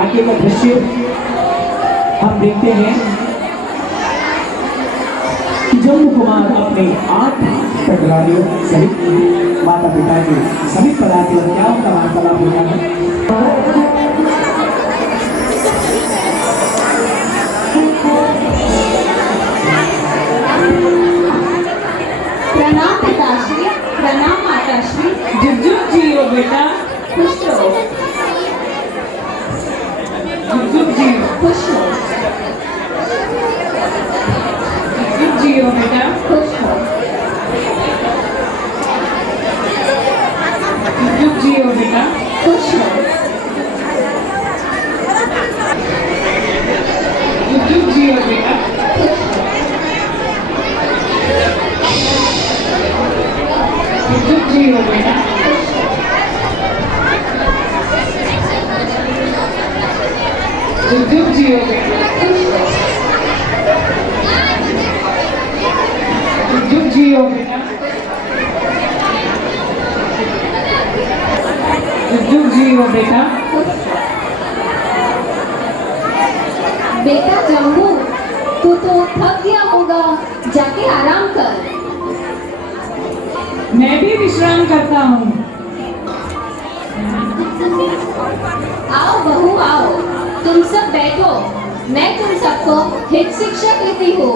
आगे का दृश्य हम देखते हैं कि जम्मू कुमार अपने 8 पटवारियों सहित माता पिता के सभी पदाधिकारियों का वार्तालाप होता है। प्रणाम पिताश्री, प्रणाम माताश्री। जुग जुग जियो बेटा, खुश रहो, जुग जुग जियो, खुश रहो, जुग जियो बेटा, खुश रहो, जुग जुग जियो बेटा, खुश रहो, जुग जुग जियो बेटा, जुग जुग जियो बेटा, जुग जुग जियो बेटा, जुग जुग जियो बेटा, जुग जुग जियो बेटा। बेटा जम्मू, तू तो थक गया होगा, जाके आराम कर। मैं भी विश्राम करता हूँ। आओ बहू आओ, तुम सब बैठो, मैं तुम सबको हित शिक्षा देती हूँ।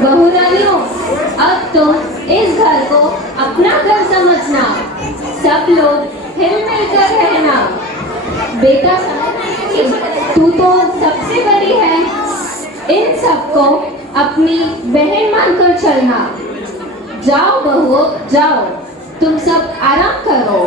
बहुरानियों, अब तुम इस घर को अपना घर समझना, सब लोग हिल मिलकर रहना। बेटा तू तो सबसे बड़ी है, इन सबको अपनी बहन मानकर चलना। जाओ बहुओं जाओ, तुम सब आराम करो।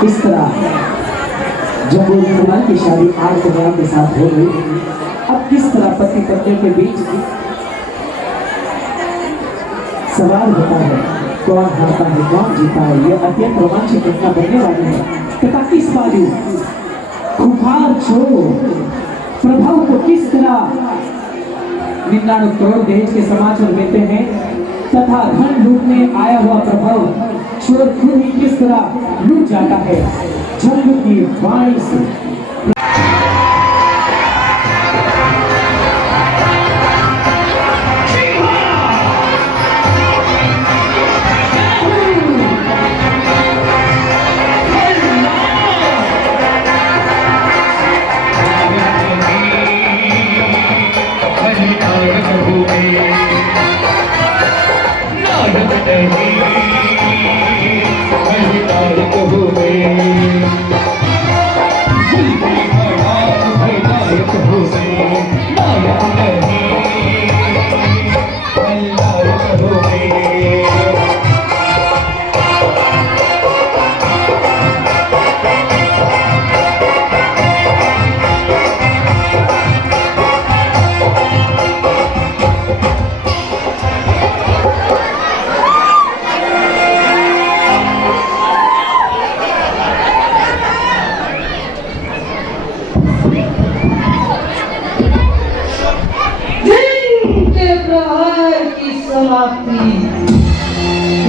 इस तरह जब वो कुमार की शादी 8 कन्या के साथ हो गई, अब किस तरह पति पत्नी के बीच सवाल होता है, कौन हारता है कौन जीता है, ये अत्यंत रोमांचक घटना बनने वाली है। तथा किस बाजू खुखार छोड़ो प्रभाव को किस तरह 99 करोड़ दहेज के समाचार देते हैं, तथा धन लूटने आया हुआ प्रभाव चोर खुद ही किस तरह लूट जाता है जंग की वाणी से।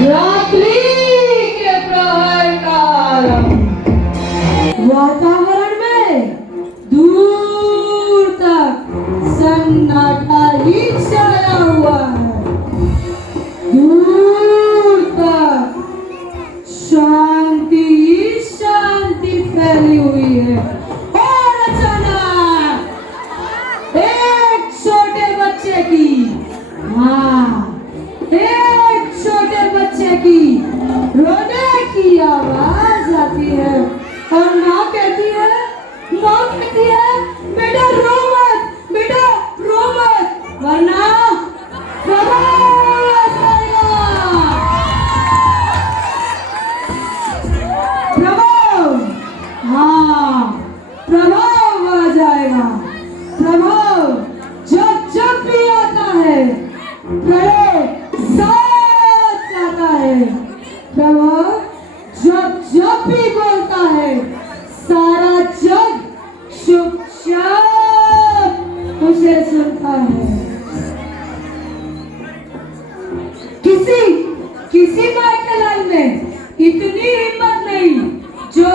रात्रि के प्रहर का आरंभ। वातावरण में दूर तक सन्नाटा ही छाया हुआ है, दूर तक शांति ही शांति फैली हुई है। और अचानक एक छोटे बच्चे की, हाँ एक छोटे बच्चे की रोने की आवाज आती है और माँ कहती है, बेटा रो मत, बेटा रो मत, वरना प्रभाव आएगा। किसी माँ के लाल में इतनी हिम्मत नहीं जो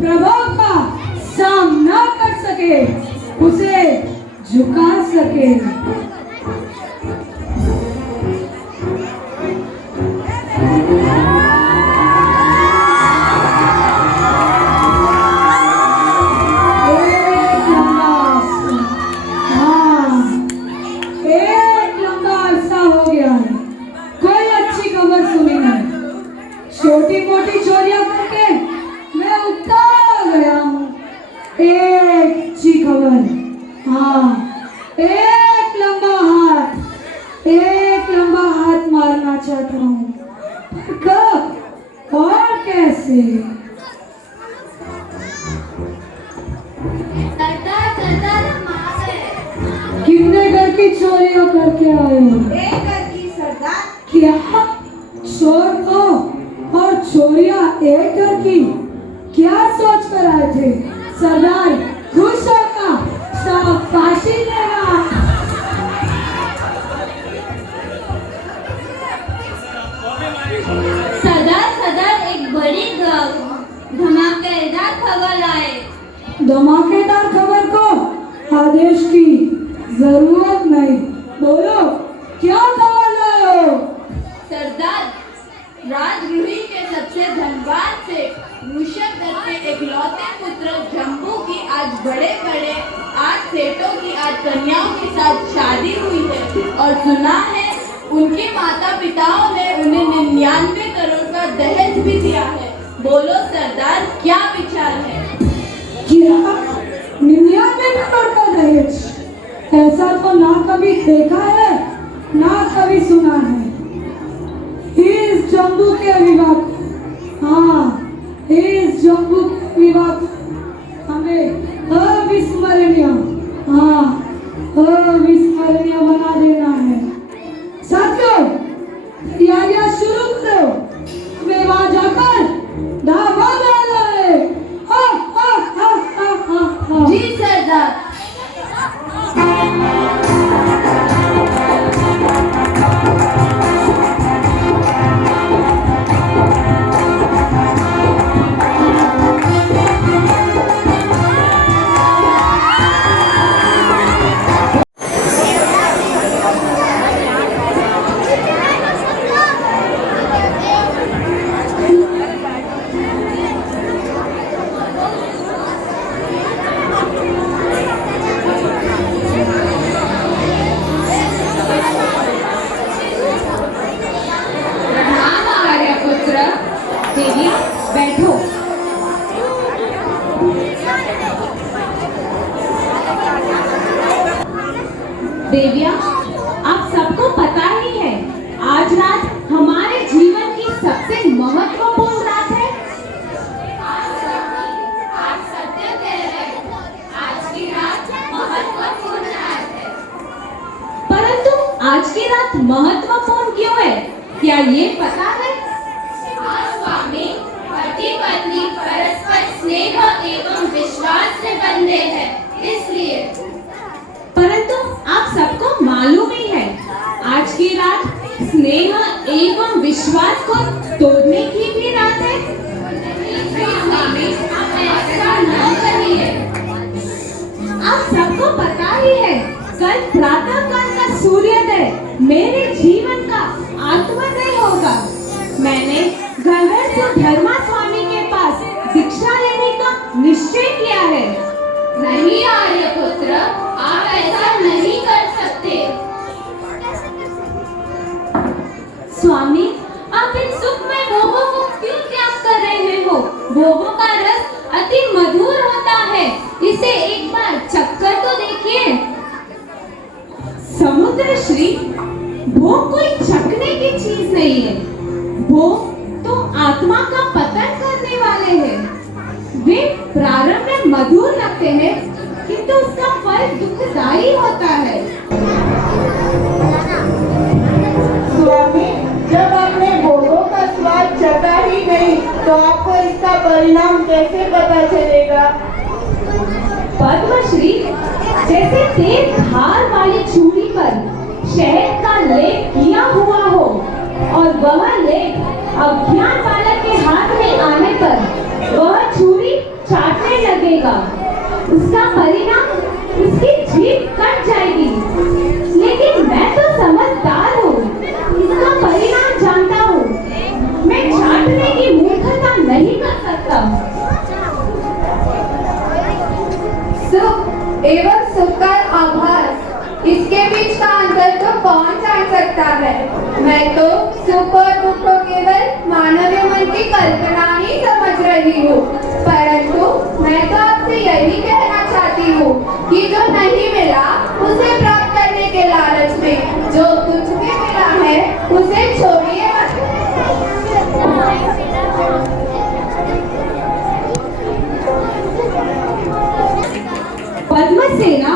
प्रभाव का सामना कर सके, उसे झुका सके। छोटी मोटी चोरियां करके मैं उगता गया हूँ। एक अच्छी खबर, हाँ, एक लंबा हाथ मारना चाहता हूँ, पर कब और कैसे? सरदार हम आ गए। कितने घर की चोरियां करके आए हो? एक घर की सरदार। क्या चोर को और चोरियां एक घर की? क्या सोच कर आए थे? सरदार खुश होगा, शाबाशी लेगा। सरदार एक बड़ी धमाकेदार खबर लाए। धमाकेदार खबर को आदेश की जरूरत नहीं, बोलो क्या खबर लाए हो? सरदार, राजगृही के सबसे धनवान से वृषभदत्त के इकलौते पुत्र जम्बू की आज बड़े 8 सेठों की आज कन्याओं के साथ शादी हुई है और सुना है उनके माता पिताओं ने उन्हें 99 करोड़ का दहेज भी दिया है। बोलो सरदार, क्या विचार है? क्या 99 करोड़ का दहेज? ऐसा तो ना कभी देखा है ना कभी सुना है। इस जम्बू के विवाह को, हाँ, इस जम्बू के विवाह को हमें अविस्मरणीय, हाँ, अविस्मरणीय बना देना है। साथियों, तैयारियां शुरू करो, हमें वहां जाकर धावा डालना है। हा हा हा हा हा हा। जी सरदार। देवी बैठो। देविया, आप सबको पता ही है आज रात हमारे जीवन की सबसे महत्वपूर्ण रात है। आप सत्य कह रहे हैं, आज की रात महत्वपूर्ण रात है। परंतु आज की रात महत्वपूर्ण क्यों है, क्या ये पता है? स्वामी, पति पत्नी परस्पर स्नेह एवं विश्वास से बंधे हैं, इसलिए। परंतु आप सबको मालूम ही है आज की रात स्नेह एवं विश्वास को तोड़ने की भी रात है। स्वामी, आप ऐसा न करिए। आप सबको पता ही है कल प्रातः काल का सूर्योदय मेरे जीवन का आत्मोदय होगा। मैंने गंधर्व धर्मा स्वामी के पास दीक्षा लेने का निश्चय किया है। नहीं आर्यपुत्र, आप ऐसा नहीं कर सकते। स्वामी, आप इन सुखमय भोगों को क्यों त्याग कर रहे हो? भोगों का रस अति मधुर होता है, इसे एक बार चखकर तो देखिए। समुद्र श्री, भोग कोई चखने की चीज नहीं है, भोग तो आत्मा का पतन करने वाले हैं। वे प्रारंभ में मधुर लगते हैं, किंतु उसका फल दुखदायी होता है। स्वामी, जब आपने भोगों का स्वाद चखा ही नहीं तो आपको इसका परिणाम कैसे पता चलेगा? पद्मश्री, जैसे तेज धार वाली चूड़ी पर शहद का लेप किया हुआ हो, और वह लेख अज्ञान बालक के हाथ में आने पर वह छुरी चाटने लगेगा। उसका परिणाम उसकी जीभ कट जाएगी। लेकिन मैं तो समझदार हूँ, इसका परिणाम जानता हूँ। मैं चाटने की मूर्खता नहीं कर सकता। सुख एवं सुख का आभास, इसके बीच का अंतर तो कौन जान सकता है। मैं तो सुख और दुख को केवल मानवीय मन की कल्पना ही समझ रही हूँ। परंतु मैं तो आपसे यही कहना चाहती हूँ कि जो नहीं मिला उसे प्राप्त करने के लालच में जो कुछ भी मिला है उसे छोड़िए मत। पद्मसेना,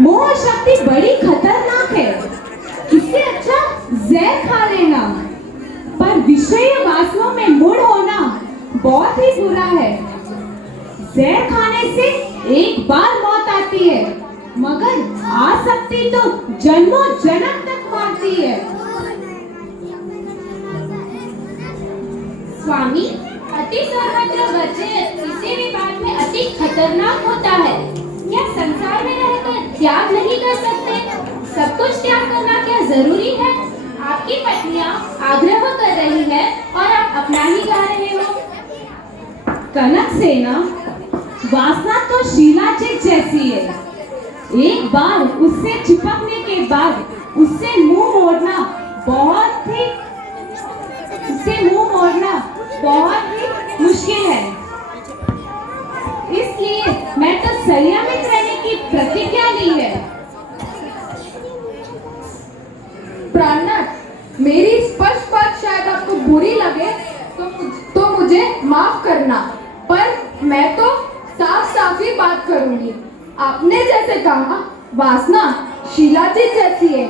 मोह शक्ति बड़ी खतरनाक है। इससे अच्छा जहर खा लेना। पर विषय वासनों में मूढ़ होना बहुत ही बुरा है। जहर खाने से एक बार मौत आती है, मगर आसक्ति तो जन्मों जन्म तक मारती है। स्वामी, अति सर्वत्र वर्जयत् किसी भी बात में अति खतरनाक होता है। क्या संसार में रहकर त्याग नहीं कर सकते? सब कुछ त्याग करना क्या जरूरी है? आपकी पत्नियां आग्रह कर रही है और आप अपना ही गा रहे हो। कनक सेना, वासना तो शीलाचित जैसी है। एक बार उससे चिपकने के बाद उससे मुंह मोड़ना बहुत ही मुश्किल है। इसलिए मैं तो संयमित रहने की प्रतिज्ञा ली है। प्राणनाथ, मेरी स्पष्ट बात शायद आपको बुरी लगे तो मुझे माफ करना, पर मैं तो साफ साफ ही बात करूंगी। आपने जैसे कहा वासना शीलाजीत जैसी है,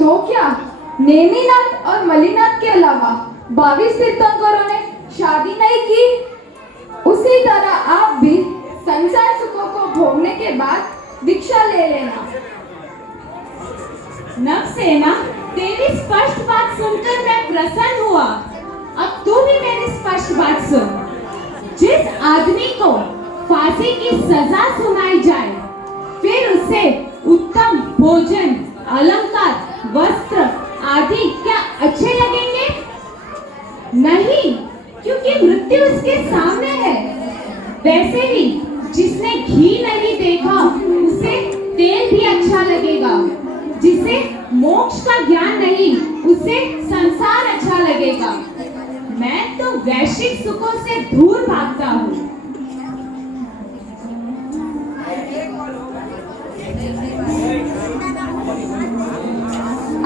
तो क्या नेमिनाथ और मलिनाथ के अलावा 22 तीर्थंकरों ने शादी नहीं की? उसी तरह आप भी संसार सुखों को भोगने के बाद दीक्षा ले लेना। नवसेना, तेरी स्पष्ट बात सुनकर मैं प्रसन्न हुआ। अब तू भी मेरी स्पष्ट बात सुन। जिस आदमी को फांसी की सजा सुनाई जाए, फिर उसे उत्तम भोजन, अलंकार, वस्त्र आदि क्या अच्छे लगेंगे? नहीं, क्योंकि मृत्यु उसके सामने है। वैसे ही जिसने घी नहीं देखा उसे तेल भी अच्छा लगेगा। जिसे मोक्ष का ज्ञान नहीं उसे संसार अच्छा लगेगा। मैं तो वैश्विक सुखों से दूर भागता हूँ।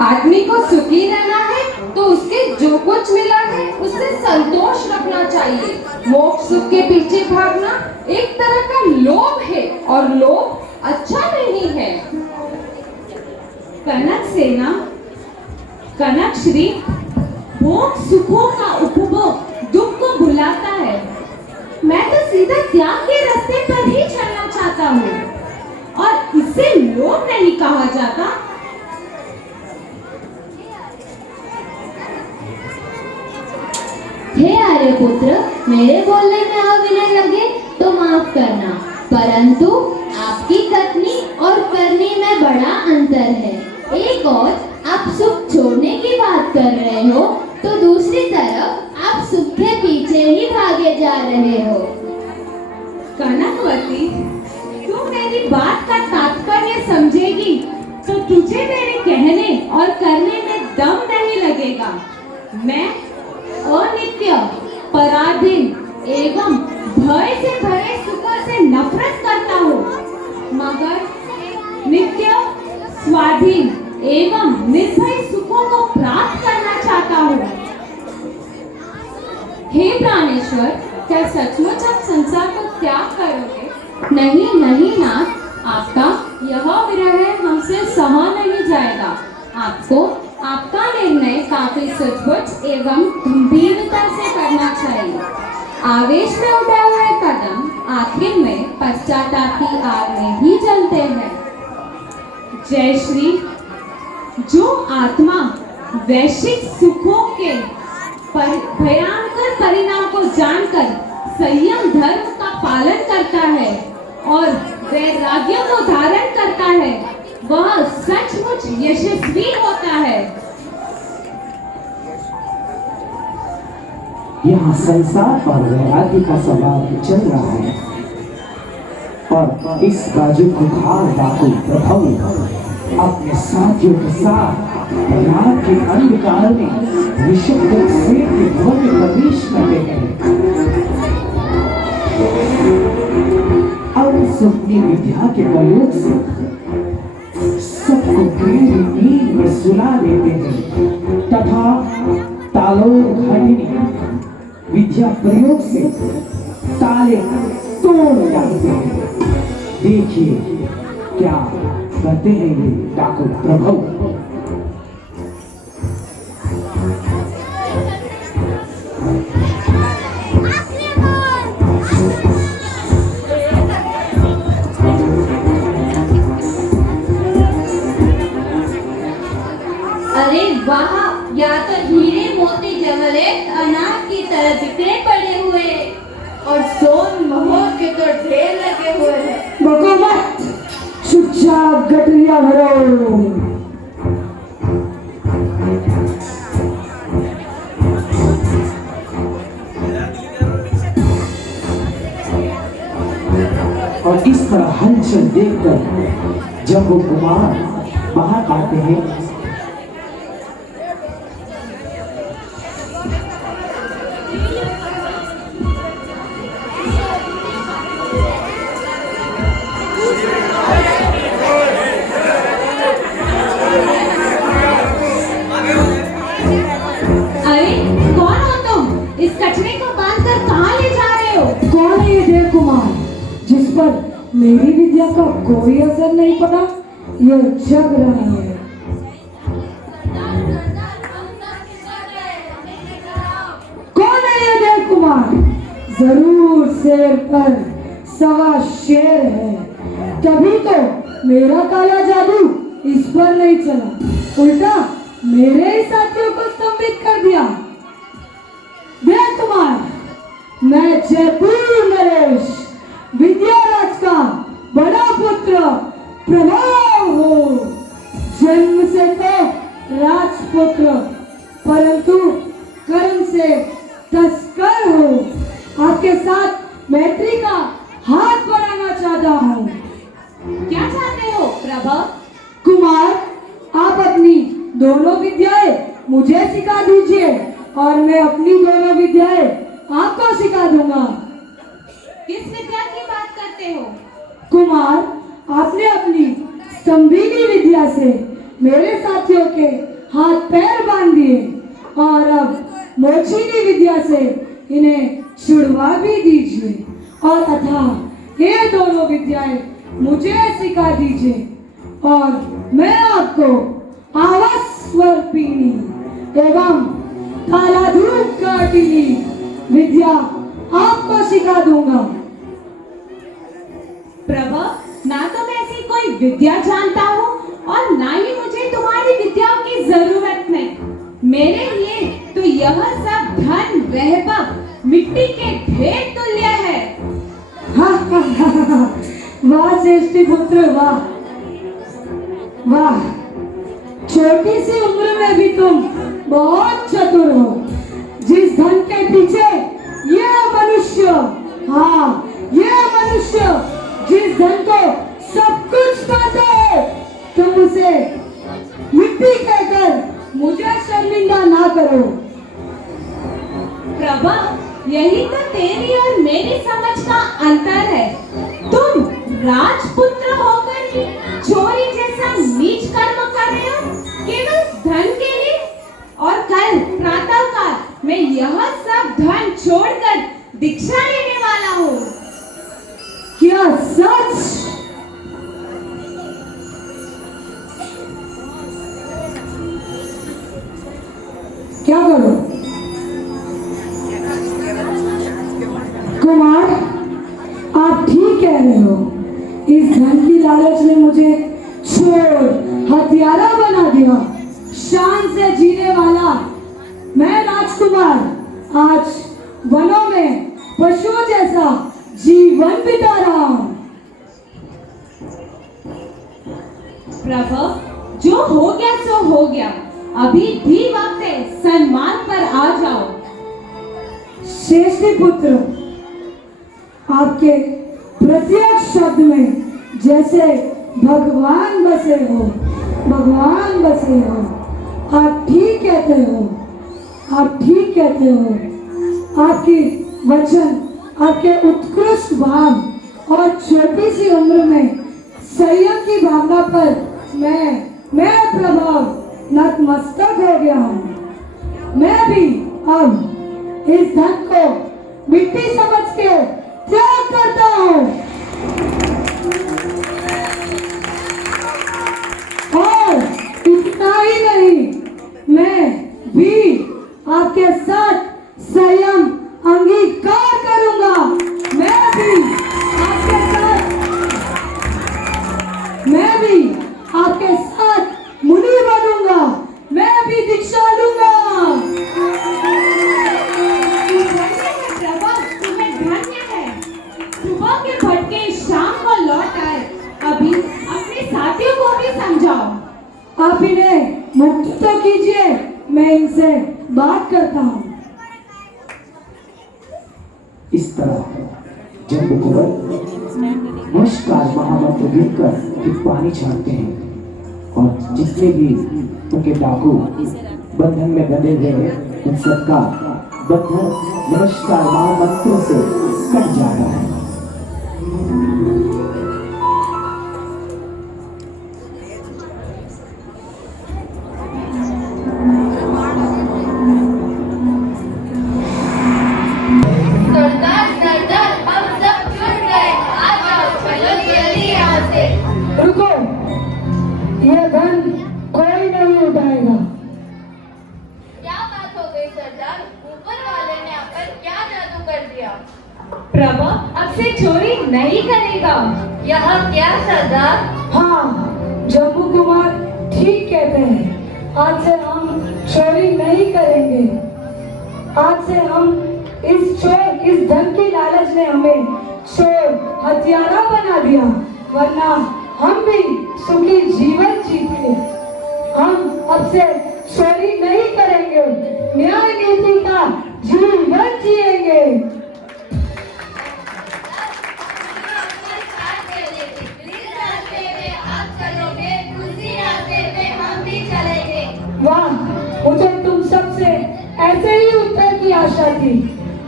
आदमी को सुखी रहना है तो उसके जो कुछ मिला है उससे संतोष रखना चाहिए। मोक्ष सुख के पीछे भागना एक तरह का लोभ है और लोभ अच्छा नहीं है। कनक सेना, कनक श्री, भोग सुखों का उपभोग दुख को बुलाता है। मैं तो सीधा त्याग के रास्ते पर ही चलना चाहता हूँ और इसे लोभ नहीं कहा जाता। हे आर्यपुत्र, मेरे बोलने में अविनय लगे तो माफ करना, परंतु आपकी कथनी और करनी में बड़ा अंतर है। एक और आप सुख छोड़ने की बात कर रहे हो तो दूसरी तरफ आप सुख के पीछे ही भागे जा रहे हो। कनकवती, तू मेरी बात का तात्पर्य समझेगी तो तुझे मेरे कहने और करने में दम नहीं लगेगा। मैं अनित्य, पराधीन एवं भय से भरे सुखों से नफरत करता हूँ, मगर नित्य, स्वाधीन एवं निर्भय सुखों को प्राप्त करना चाहता हूँ। हे प्राणेश्वर, क्या सचमुच आप संसार को त्याग करोगे? नहीं नहीं नाथ, आपका यह विरह हमसे सहा नहीं जाएगा। आपको आपका निर्णय काफी सचमुच एवं गंभीरता से करना चाहिए। आवेश में उठाए हुए कदम आखिर में पश्चाताप की आग में ही जलते हैं। जय श्री। जो आत्मा वैश्विक सुखों के भयंकर परिणाम को जानकर संयम धर्म का पालन करता है और वैराग्य को धारण करता है, वह सचमुच यशस्वी होता है। यहाँ संसार और वैराग्य का सवाल चल रहा है और इस बाजू कुखार डाकू प्रभु अपने साथियों के साथ रात के अंधकार में निशब्द शेर के भवन में प्रवेश करते हैं। अब अपनी विद्या के प्रयोग से सबको गहरी नींद में सुला देते हैं तथा तालोर घाटिनी विद्या प्रयोग से ताले तोड़ डालते हैं। देखिए क्या करते हैं ये डाकू प्रभु। अरे वाह, या तो हीरे मोती जवाहरात अनाज की तरह बिखरे पड़े हुए और सोन मोहर के तो ढेर लगे हुए हैं। बको मत, चुपचाप गठरिया भरो। और इस तरह हलचल देखकर जब वो कुमार बाहर आते हैं मेरी विद्या का कोई असर नहीं पड़ा, यह जग रहा है। कौन है ये देव कुमार? जरूर शेर पर सवा शेर है, तभी तो मेरा काला जादू इस पर नहीं चला, उल्टा मेरे ही साथियों को स्तंभित कर दिया। देव कुमार, मैं जयपुर नरेश विद्याराज का बड़ा पुत्र प्रभाव हो। जन्म से तो राजपुत्र, परंतु कर्म से तस्कर हो। आपके साथ मैत्री का हाथ बढ़ाना चाहता हूँ। क्या चाहते हो प्रभव? कुमार, आप अपनी दोनों विद्याएं मुझे सिखा दीजिए और मैं अपनी दोनों विद्याएं आपको सिखा दूंगा। किस विद्या की बात करते हो? कुमार, आपने अपनी स्तंभिनी विद्या से मेरे साथियों के हाथ पैर बांध दिए और अब मोचिनी विद्या से इन्हें छुड़वा भी दीजिए और अथाह ये दोनों विद्याएं मुझे सिखा दीजिए और मैं आपको आवस्वर्पिणी एवं कालाधूप काटिनी विद्या आपको सिखा दूंगा। प्रभु, ना तो मैं ऐसी कोई विद्या जानता हूँ और ना ही मुझे तुम्हारी विद्याओं की जरूरत नहीं। मेरे लिए तो यह सब धन वैभव मिट्टी के ढेर तुल्य है। वाह श्रेष्ठी पुत्र, वाह वाह, छोटी सी उम्र में भी तुम बहुत चतुर हो। जिस धन के पीछे यह मनुष्य, हाँ यह मनुष्य जिस धन को सब कुछ पाता है, तुम उसे मिट्टी कहकर मुझे शर्मिंदा ना करो। प्रभु, यही तो तेरी और मेरी समझ का अंतर है। तुम राजपुत्र होकर भी चोरी जैसा नीच कर्म कर रहे हो केवल धन के लिए, और कल प्रातःकाल मैं यह सब धन छोड़कर दीक्षा लेने वाला हूँ। क्या सच? क्या करो कुमार, आप ठीक कह रहे हो। इस धन की लालच ने मुझे चोर हत्यारा बना दिया, शान से जीने वाला मैं राजकुमार आज वनों में पशुओं जैसा जीवन बिता रहा हूँ। प्रभु, जो हो गया सो हो गया, अभी भी वक्त है, सम्मान पर आ जाओ। श्रेष्ठी पुत्र, आपके प्रत्येक शब्द में जैसे भगवान बसे हो, भगवान बसे हो। आप ठीक कहते हो, आप ठीक कहते हो। आपकी वचन, आपके उत्कृष्ट भाव और छोटी सी उम्र में संयम की भावना पर मैं प्रभाव नतमस्तक हो गया हूँ। मैं भी अब इस धन को मिट्टी समझ के त्याग करता हूँ और इतना ही नहीं, मैं भी आपके साथ संयम अंगीकार करूंगा। मैं भी आपके साथ मुनि बनूंगा। मैं भी दीक्षा लूंगा। प्रभु, तुम्हें धन्य है। सुबह के भटके शाम को लौट आए। अभी अपने साथियों को भी समझाओ। आप इन्हें मुक्त तो कीजिए, मैं इनसे बात करता हूँ। इस तरह जम्बूकुमार नमस्कार महामंत्र गिरकर फिर पानी छाड़ते हैं और जितने भी उनके डाकू बंधन में बंधे हुए हैं उन सबका बंधन नमस्कार महामंत्र से कट जाता है। रुको, यह धन कोई नहीं उठाएगा। क्या बात हो गई सरदार? ऊपर वाले ने आप पर क्या जादू कर दिया? प्रभु, अब से चोरी नहीं करेगा। यह क्या सरदार? हाँ, जम्बू कुमार ठीक कहते हैं। आज से हम चोरी नहीं करेंगे। आज से हम इस धन की लालच ने हमें चोर हत्यारा बना दिया, वरना हम भी सुखी जीवन जीते। हम अब से चोरी नहीं करेंगे, न्याय नीति का जीवन जिएंगे। वाह, मुझे तुम सबसे ऐसे ही उत्तर की आशा थी।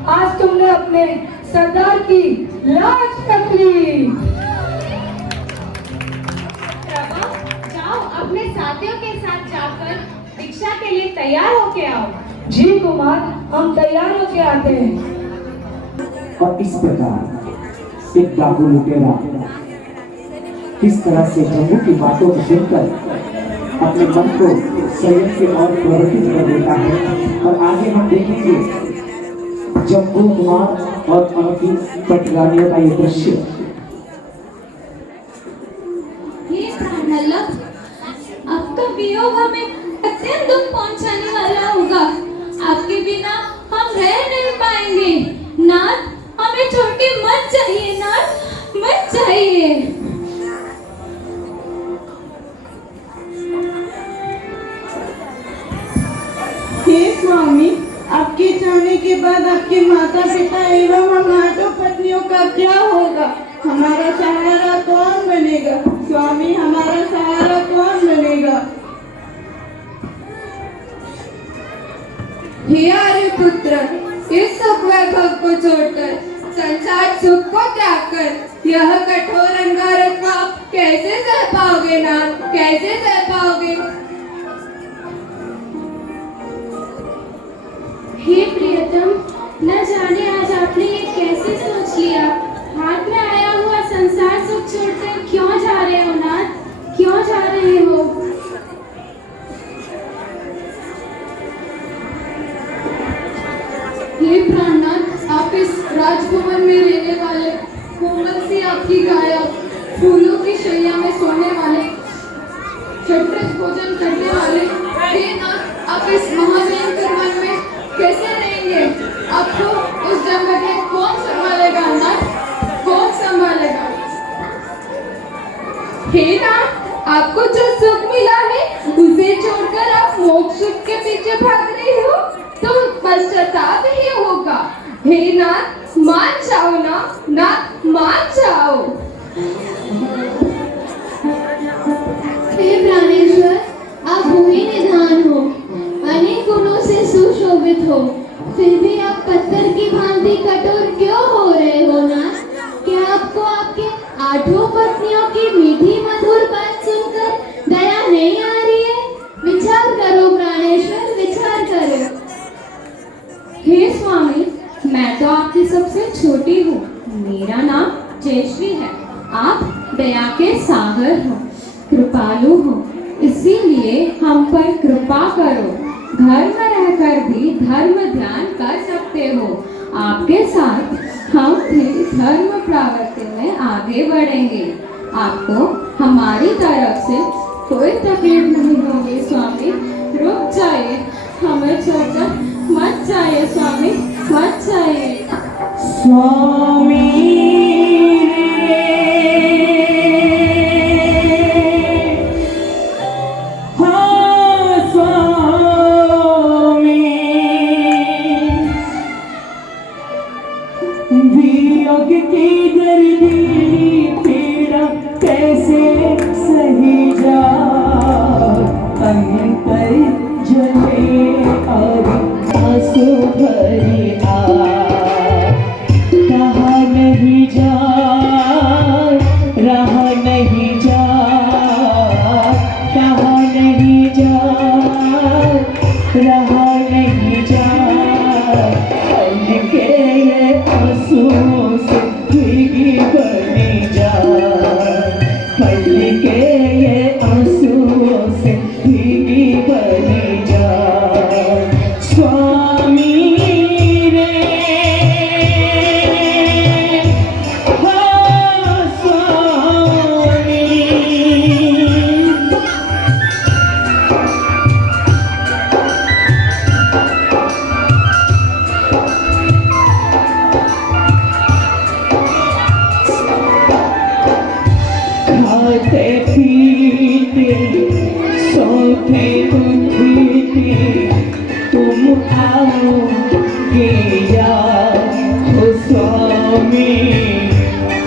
आज तुमने अपने सरदार की लाज रख ली। प्रभु, जाओ अपने साथियों के साथ जाकर दीक्षा के लिए तैयार होके आओ। जी कुमार, हम तैयार होके आते हैं। और इस प्रकार एक डाकू लुटेरा किस तरह से जम्मू की बातों को सुनकर अपने मन को संयम के और प्रवर्तित कर देता है। और आगे हम देखेंगे जम्बू कुमार और उनकी पटरानियों का ये दृश्य। हे प्राणवल्लभ, अब तो वियोग हमें अत्यंत दुख पहुंचाने वाला होगा। आपके बिना हम रह नहीं पाएंगे। नाथ, हमें छोड़ के मत जाइए। नाथ, मत जाइए। हे स्वामी, आपके जाने के बाद आपके माता पिता एवं हम आठों पत्नियों का क्या होगा? हमारा सहारा कौन बनेगा? स्वामी, हमारा सहारा कौन बनेगा? हे आर्यपुत्र, इस सुख वैभव को छोड़कर संसार सुख को त्याग कर यह कठोर अंगारक पाप कैसे सह पाओगे नाथ? कैसे सह पाओगे? हे प्रियतम, न जाने आज आपने ये कैसे सोच लिया। हाथ में आया हुआ संसार सुख छोड़कर क्यों जा रहे हो नाथ? क्यों जा रहे हो? हे प्राणनाथ, आप इस राजभवन में रहने वाले, कोमल सी आपकी काया, फूलों की शैया में सोने वाले, चटपट भोजन करने वाले हे नाथ, आप इस महाभयंकर वन में कैसे रहेंगे? आपको उस जंगल में कौन संभालेगा नाथ? कौन संभालेगा? हे नाथ, आपको जो सुख मिला है उसे छोड़कर आप मोक्ष सुख के पीछे भाग रही हो तो पश्चाताप ही होगा। हे नाथ, मान जाओ ना नाथ, मान जाओ। हे प्राणेश्वर, आप भूमि निधान हो, अनेक गुणों से सुशोभित हो, फिर भी आप पत्थर की भांति कठोर क्यों हो रहे हो नाथ? क्या आपको आपके 8 पत्नियों की मीठी मधुर बात सुनकर दया नहीं आ रही है? विचार करो प्राणेश्वर, विचार करो। हे स्वामी, मैं तो आपकी सबसे छोटी हूँ। मेरा नाम जयश्री है। आप दया के सागर हो, कृपालु हो, इसीलिए हम पर कृपा करो। घर में रहकर भी धर्म ध्यान कर सकते हो। आपके साथ हम भी धर्म प्रवृत्ति में आगे बढ़ेंगे। आपको हमारी तरफ से कोई तकलीफ नहीं होगी स्वामी। रुक जाइए, हमें छोड़कर मत जाइए स्वामी, मत जाइए। स्वामी वियोग की दर्दी पीड़ा कैसे सही जा, अंतर जले और आंसू भरी कहा नहीं जा, रहा नहीं जा, कहा नहीं जा, रहा नहीं जा, के ये आंसू से भीगी बनी जा, कल के ये आंसू से भीगी बनी जा। स्वामी रे हाँ स्वामी, खाते पीते सोते उठते तुम आओगे या ओ स्वामी,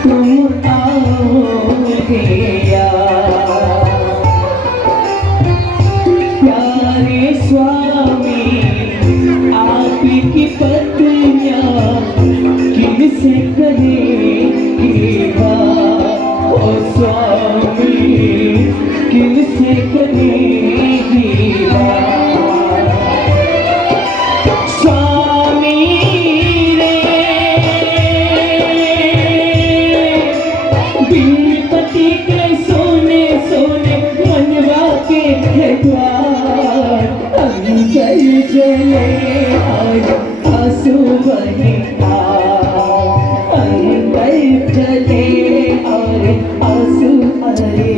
तुम आओगे या प्यारे स्वामी, आपकी पत्नियां किनसे कहेंगी बात? ओ स्वामी, किनसे करेगी बात? स्वामी रे बिन पति के सोने सोने मनवा के द्वार, अंतर जले और आंसू बहे अंतर जले और आंसू भरे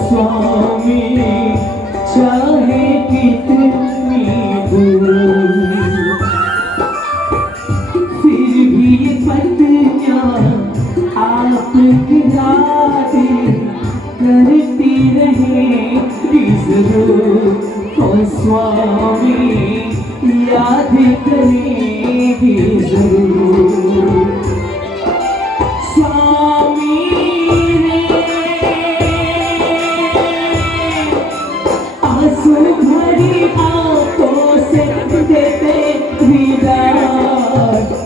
स्वामी, चाहे कितनी दूर फिर भी पत्नियां आपकी यादें करती रहेंगी जरूर। ओ स्वामी, याद करेंगी जरूर। स्वामी आंसू भरी आंखों से देते दीदार,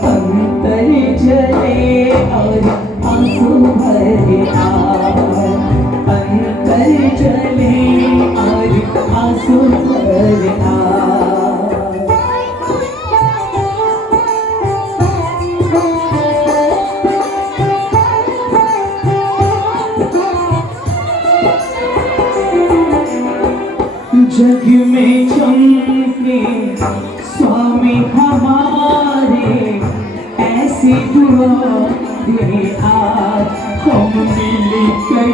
अंतर जले और आंसू भरे अंतर जले और आंसू भरे जग में चमके स्वामी हुए आज हम मिलकर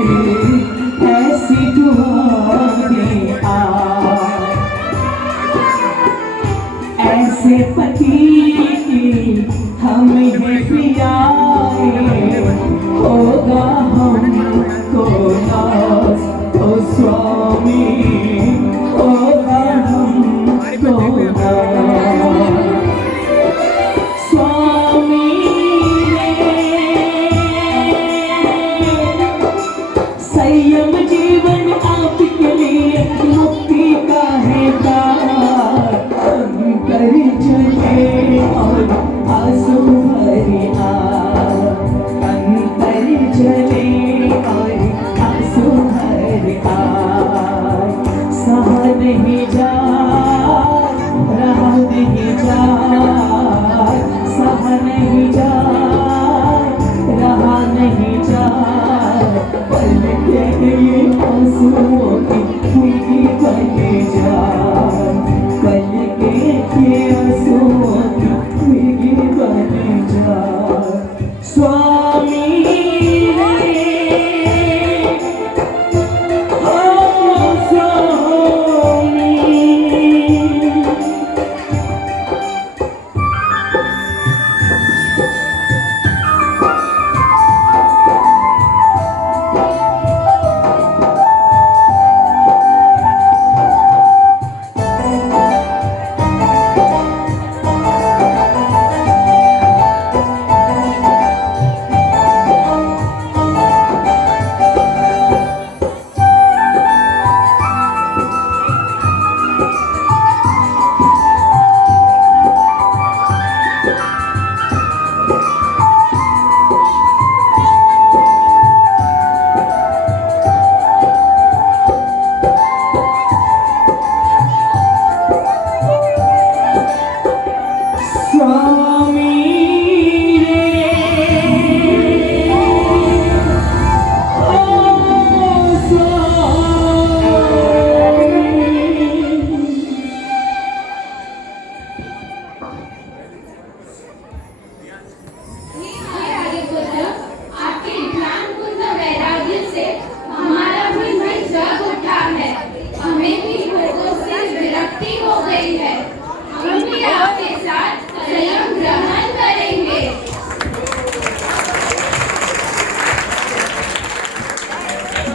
ऐसी दुआ दें आज। ऐसे पति की हमें प्यारे होगा हमको नाज, तो स्वामी होगा हमको नाज। स्वामी संयम जीवन आपके लिए मुक्ति का है द्वार। अंतर चले और आंसू भरे आए, अंतर चले और आंसू भरे आए। सहा नहीं जा रहा नहीं जा, सहा नहीं जा रहा नहीं जा। पल के ये आंसुओं की फूंकी बने जा, पल के ये आंसुओं की फूंकी बने जा। स्वामी ओ स्वामी। आपके ज्ञानपूर्ण वैराग्य से हमारा भी मन जग उठा है, हमें भी भोगों से विरक्ति हो गई है। हम भी आपके साथ संयम ग्रहण करेंगे।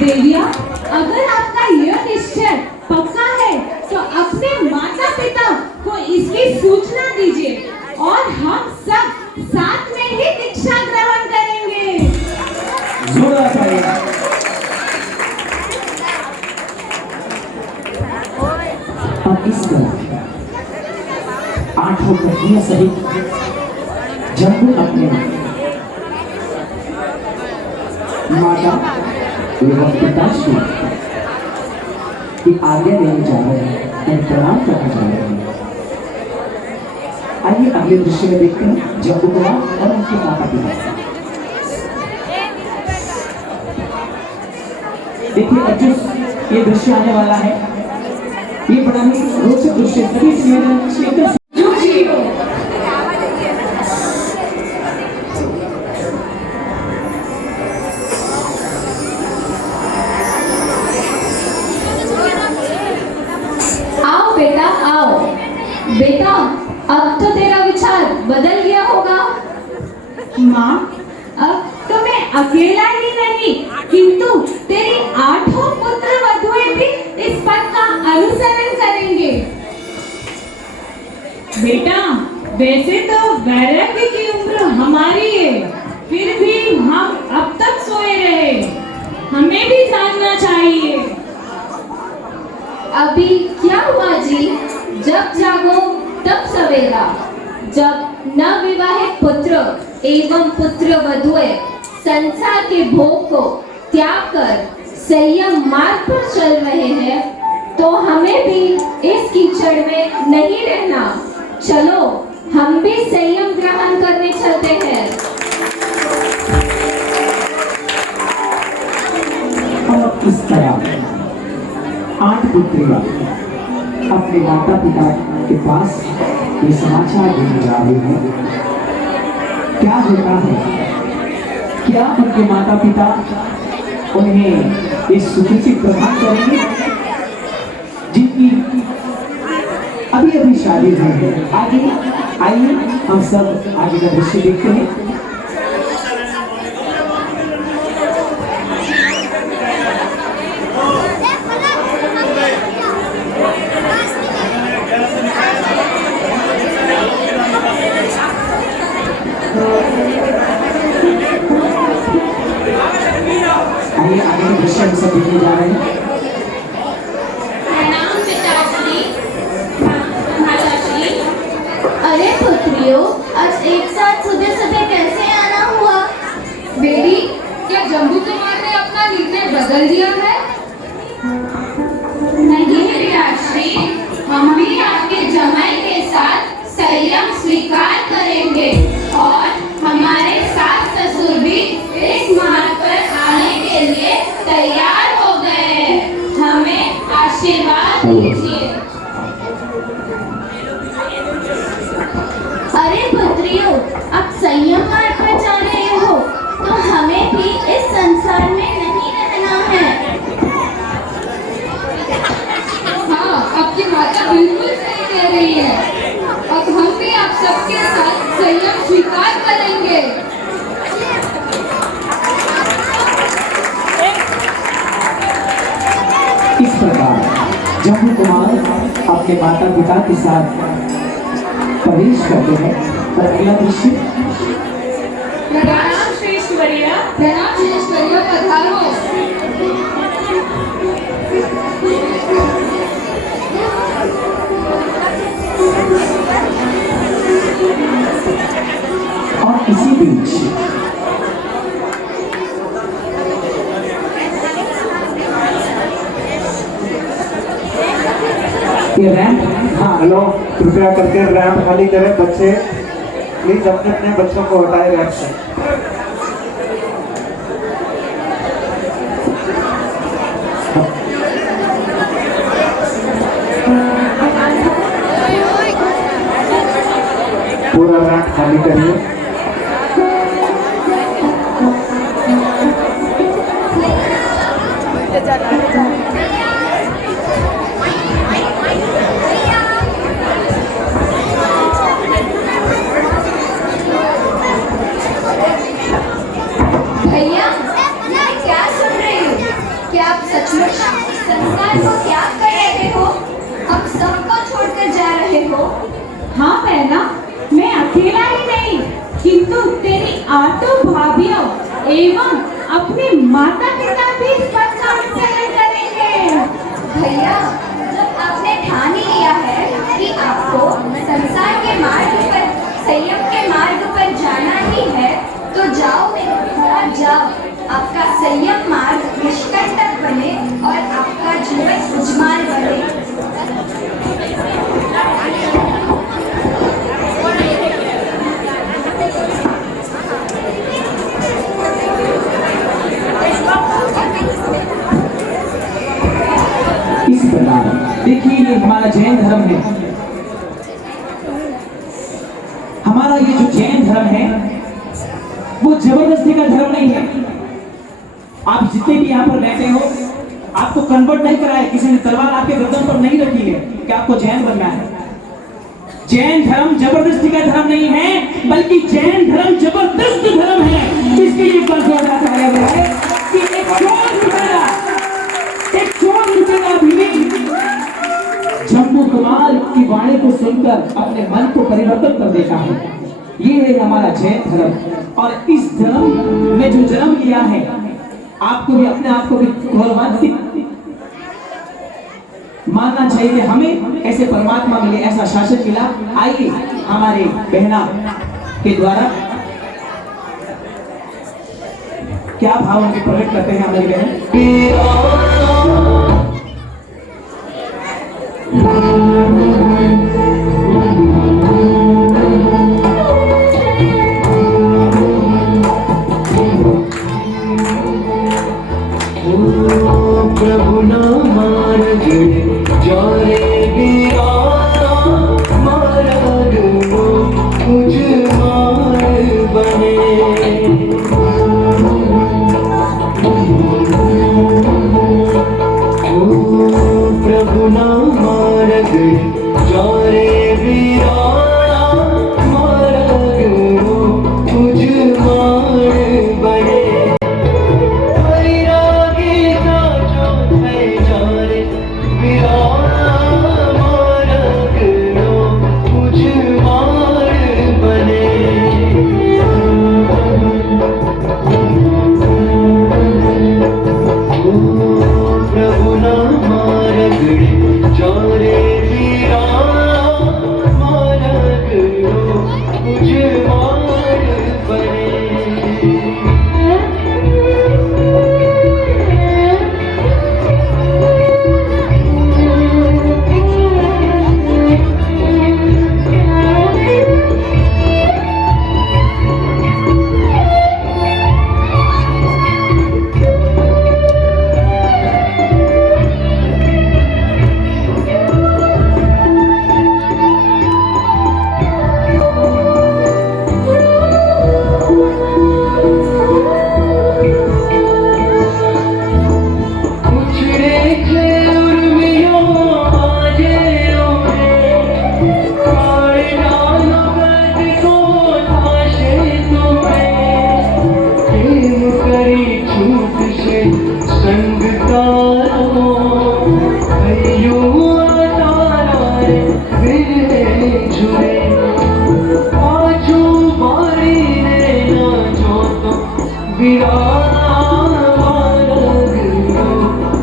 देविया, अगर आपका यह निश्चय पक्का है तो अपने माता पिता को इसकी सूचना दीजिए और हम सब साथ में ही दीक्षा ग्रहण करेंगे। जोड़ा पाएगा। अब इस तरह आठों कन्या सहित जम्मू अपने माता एवं पिताश्री की आज्ञा लेने जा रहे हैं, प्रणाम करने जा रहे हैं। आइए अगले दृश्य में देखते हैं जम्मू कुमार और उनके माता पिता। देखिए अब जो ये दृश्य आने वाला है, ये बड़ा ही रोचक दृश्य सभी इसमें आओ बेटा आओ। बेटा अब तो तेरा विचार बदल गया होगा। माँ, अब तो मैं अकेला ही नहीं किंतु तेरी 8 पुत्र वधुएं भी इस पद का अनुसरण करेंगे। बेटा, वैसे तो वैराग्य की उम्र हमारी है, फिर भी हम अब तक सोए रहे, हमें भी जानना चाहिए। अभी क्या हुआ जी, जब जागो तब सवेरा। जब नवविवाहित पुत्र एवं पुत्र वधुएं संसार के भोग को त्याग कर संयम मार्ग पर चल रहे हैं, तो हमें भी इस कीचड़ में नहीं रहना। चलो हम भी संयम ग्रहण करने चलते हैं। और इस तरह 8 पुत्रियां अपने माता पिता के पास ये समाचार देने जा रही हैं। क्या होता है क्या उनके माता पिता उन्हें इस सुकृति प्रदान करेंगे जिनकी अभी अभी शादी हुई है? आगे आइए हम सब आगे का दृश्य देखते हैं। आइए आगे का दृश्य हम सब देखने जा रहे हैं। प्रणाम पिताश्री, माताश्री। अरे पुत्रियों, आज एक साथ सुबह सुबह कैसे आना हुआ? बेटी, क्या जम्बू कुमार ने अपना निर्णय बदल दिया है? नहीं पिताश्री, हम भी आपके जमाई के साथ संयम स्वीकार करेंगे और हमारे सास ससुर भी इस मार्ग पर आने के लिए तैयार हो गए हैं। हमें आशीर्वाद दीजिए। अरे पुत्रियों, आप संयम मार्ग पर जा रहे हो तो हमें भी इस संसार में नहीं रहना है। हाँ, आपकी माता बिल्कुल सही कह रही है। अब हम भी आप सबके साथ संयम स्वीकार करेंगे। इस प्रकार जम्बू कुमार अपने माता पिता के साथ प्रवेश करते हैं और अगला दृश्य। प्रणाम श्रेष्ठवर्य, प्रणाम श्रेष्ठवर्य, पधारो। और इसी बीच ये रैंप, हाँ हेलो, कृपया करके रैंप खाली करें। बच्चे प्लीज अपने अपने बच्चों को हटाए रैंप से। पूरा रैंप खाली करिए। भैया, मैं क्या सुन रही हूँ? क्या आप सचमुच संसार को त्याग कर रहे हो? अब सबको छोड़कर जा रहे हो? हाँ बहना, मैं अकेला ही नहीं किंतु तेरी आठों भाभियों एवं अपने माता पिता भी इस पथ का अनुसरण करेंगे। भैया, जब आपने ठान ही लिया है कि आपको संसार के मार्ग पर, संयम के मार्ग पर जाना ही है, तो जाओ मेरे साथ जाओ। आपका संयम मार्ग निष्कंटक बने और आपका जीवन उज्ज्वल बने। इस प्रकार देखिए, ये हमारा जैन धर्म है। हमारा ये जो जैन धर्म है वो जबरदस्ती का धर्म नहीं है। आप जितने भी यहाँ पर बैठे हो, आपको कन्वर्ट नहीं कराया, किसी ने तलवार आपके गर्दन पर नहीं रखी है कि आपको जैन बनना है। जैन धर्म जबरदस्ती का धर्म नहीं है, बल्कि जैन धर्म जबरदस्त धर्म है। इसके लिए बताया गया है कि एक चोर लुटेरा भी जम्बू कुमार की वाणी को सुनकर अपने मन को परिवर्तन कर देता है। ये है हमारा जैन धर्म। और इस धर्म में जो जन्म लिया है, आपको भी अपने आप को भी गौरवान्वित मानना चाहिए कि हमें ऐसे परमात्मा मिले, ऐसा शासन मिला। आइए हमारे बहना के द्वारा क्या भाव उनके प्रकट करते हैं हमारी बहन। प्रभु ना मार्ग जारे बिया मार्ग मुझ मार बने।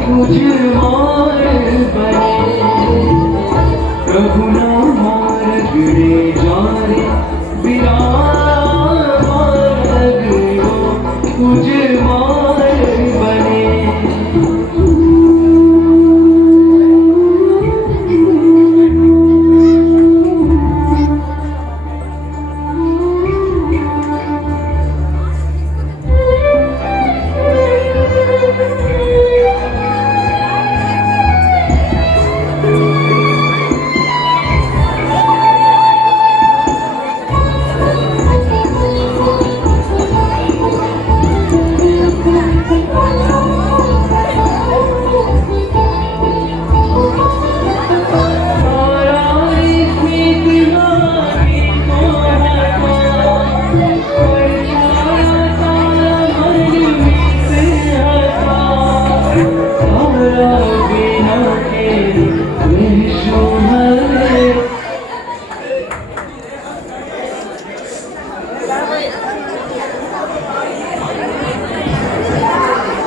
मुझ मार बने प्रभु ना मार गिरे जा रे विरान मुझ मार बने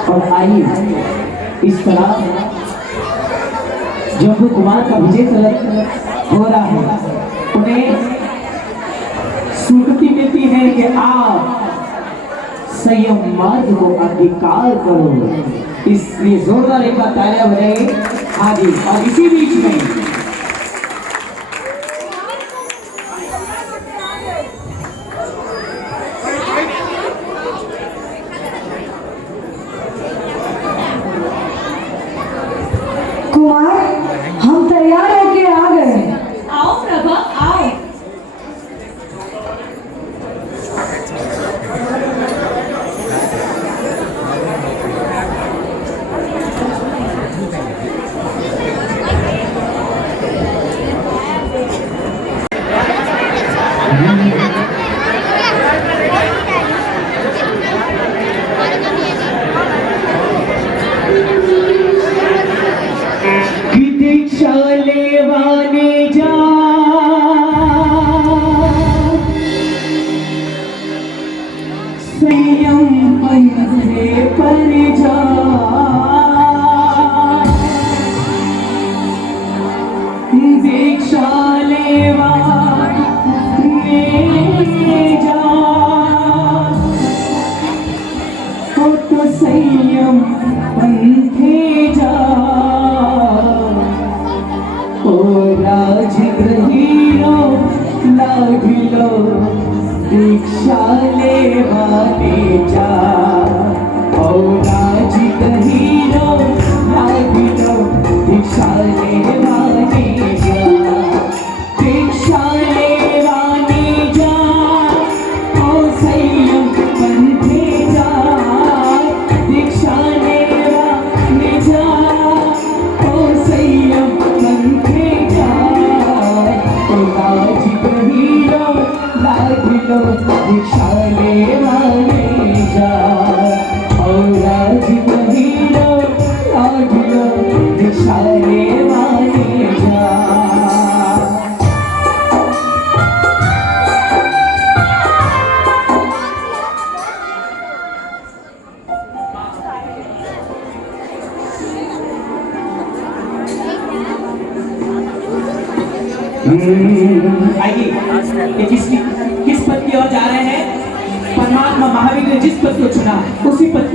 और आइए इस तरह जम्बू कुमार का विजय हो रहा है, उन्हें स्वीकृति मिलती है कि आप संयम मार्ग को अंगीकार करो। इसलिए जोरदार एक बार तालियां बजाइए। हाँ जी, और इसी बीच में कुमार, हम तैयार होके आ गए। आओ प्रभा आओ। लेवाने जा संयम पंथे पर जा दीक्षा लेवाने जा तो संयम पंथे जा ओ राजगृहीरो लागिलो दीक्षा लेवाने जा। ओ राजगृहीरो लागिलो दीक्षा लेवाने जा। दीक्षा लेवाने जा ओ संयम पंथे जा। दीक्षा लेवाने जा ओ संयम पंथे जा। ओ राजगृहीरो लागिलो दीक्षा लेवाने जा। ओ राजगृहीरो लागिलो दीक्षा लेवाने जा। आइए ये किस पद की ओर जा रहे हैं? परमात्मा महावीर ने जिस पद को चुना उसी पद